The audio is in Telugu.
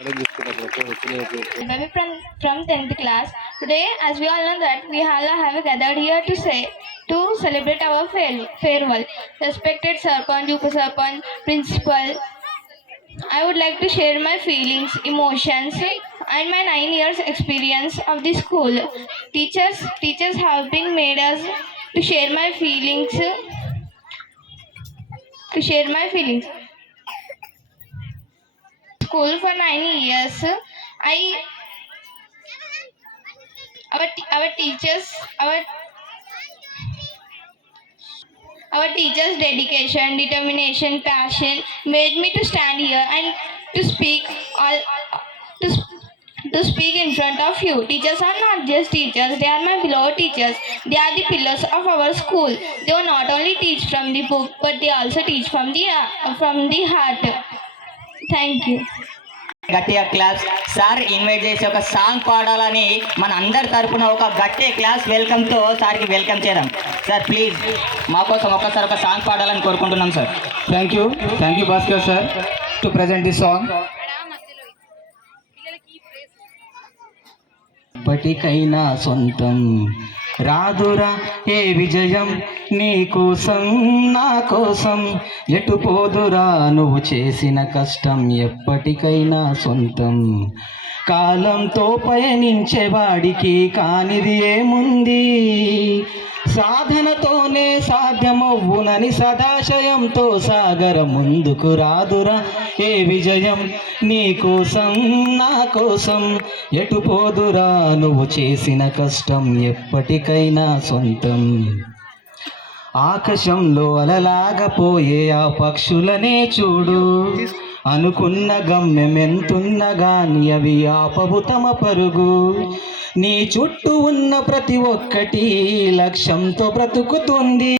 Maybe from 10th class. Today, as we all know that we all have gathered here to celebrate our farewell. Respected Sarpanch, Upa Sarpanch, Principal, I would like to share my feelings, emotions, and my 9 years experience of the school. Teachers have been made us to share my feelings, to share my feelings. School for 9 years. I our teachers our teachers' dedication, determination, passion made me to stand here and to speak all to, to speak in front of you. Teachers are not just teachers; they are my beloved teachers. They are the pillars of our school. They will not only teach from the book, but they also teach from the heart. Thank you. గట్టిగా క్లాస్ సార్ ఇన్వైట్ చేసి ఒక సాంగ్ పాడాలని మన అందరి తరపున ఒక గట్టి క్లాస్ వెల్కమ్తో సార్కి వెల్కమ్ చేద్దాం. సార్ ప్లీజ్ మా కోసం ఒక్కసారి ఒక సాంగ్ పాడాలని కోరుకుంటున్నాం sir. Thank you Bhaskar sir to present the song. ఎప్పటికైనా సొంతం రాదురా ఏ విజయం నీ కోసం నా కోసం ఎటు పోదురా నువ్వు చేసిన కష్టం ఎప్పటికైనా సొంతం. కాలంతో పయనించేవాడికి కానిది ఏముంది, సాధనతోనే సాధ్యమవ్వునని సదాశయంతో సాగర ముందుకు రాదురా ఏ విజయం నీ కోసం నా కోసం ఎటు పోదురా నువ్వు చేసిన కష్టం ఎప్పటికైనా సొంతం. ఆకాశంలో అలలాగపోయే ఆ పక్షులనే చూడు, అనుకున్న గమ్యం ఎంతున్నా గాని అవి ఆపవు తమ పరుగు. నీ చుట్టూ ఉన్న ప్రతి ఒక్కటి లక్ష్యంతో బ్రతుకుతుంది.